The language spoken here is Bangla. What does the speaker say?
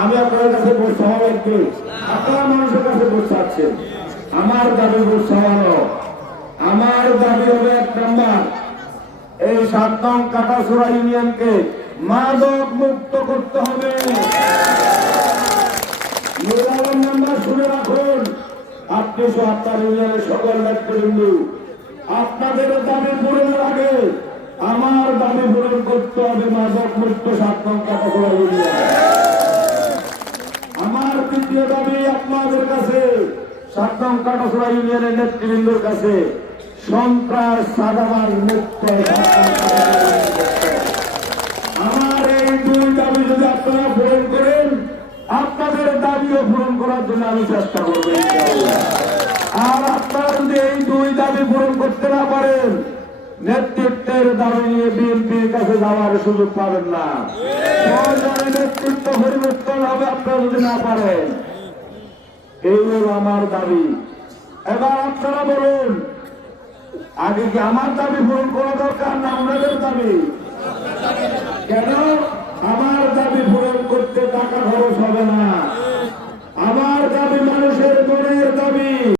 আমি আপনার কাছে ভোট চাওয়া লাগবে, আপনারা মানুষের কাছে ভোট চাচ্ছেন। আমার দাবি ভোট চাওয়ানো, আমার দাবি হবে 1 নম্বর, এই 7 নং কাটাছড়া ইউনিয়নকে মাদক মুক্ত করতে হবে। নাম্বার শুনে রাখুন, আপনি সহ আপনার ইউনিয়নের সকল নেতৃবৃন্দ, আপনাদের দাবি পূরণের আগে আমার দাবি পূরণ করতে হবে মাদক মুক্ত 7 নং কাটাছড়া ইউনিয়ন। আমার তৃতীয় দাবি আপনাদের কাছে, 7 নং কাটাছড়া ইউনিয়নের নেতৃবৃন্দের কাছে, সন্ত্রাস সাদাবাজ মুক্ত। আমার এই 2 দাবি যদি আপনারা পূরণ করেন, আপনাদের দাবিও পূরণ করার জন্য আমি চেষ্টা করব। আর আপনারা যদি এই 2 দাবি পূরণ করতে না পারেন, নেতৃত্বের দাবি নিয়ে বিএনপির কাছে যাওয়ার সুযোগ পাবেন না। নেতৃত্ব পরিবর্তন হবে আপনারা যদি না পারেন। এই হল আমার দাবি। এবার আপনারা বলুন, আগে কি আমার দাবি পূরণ করা দরকার না আপনাদের দাবি?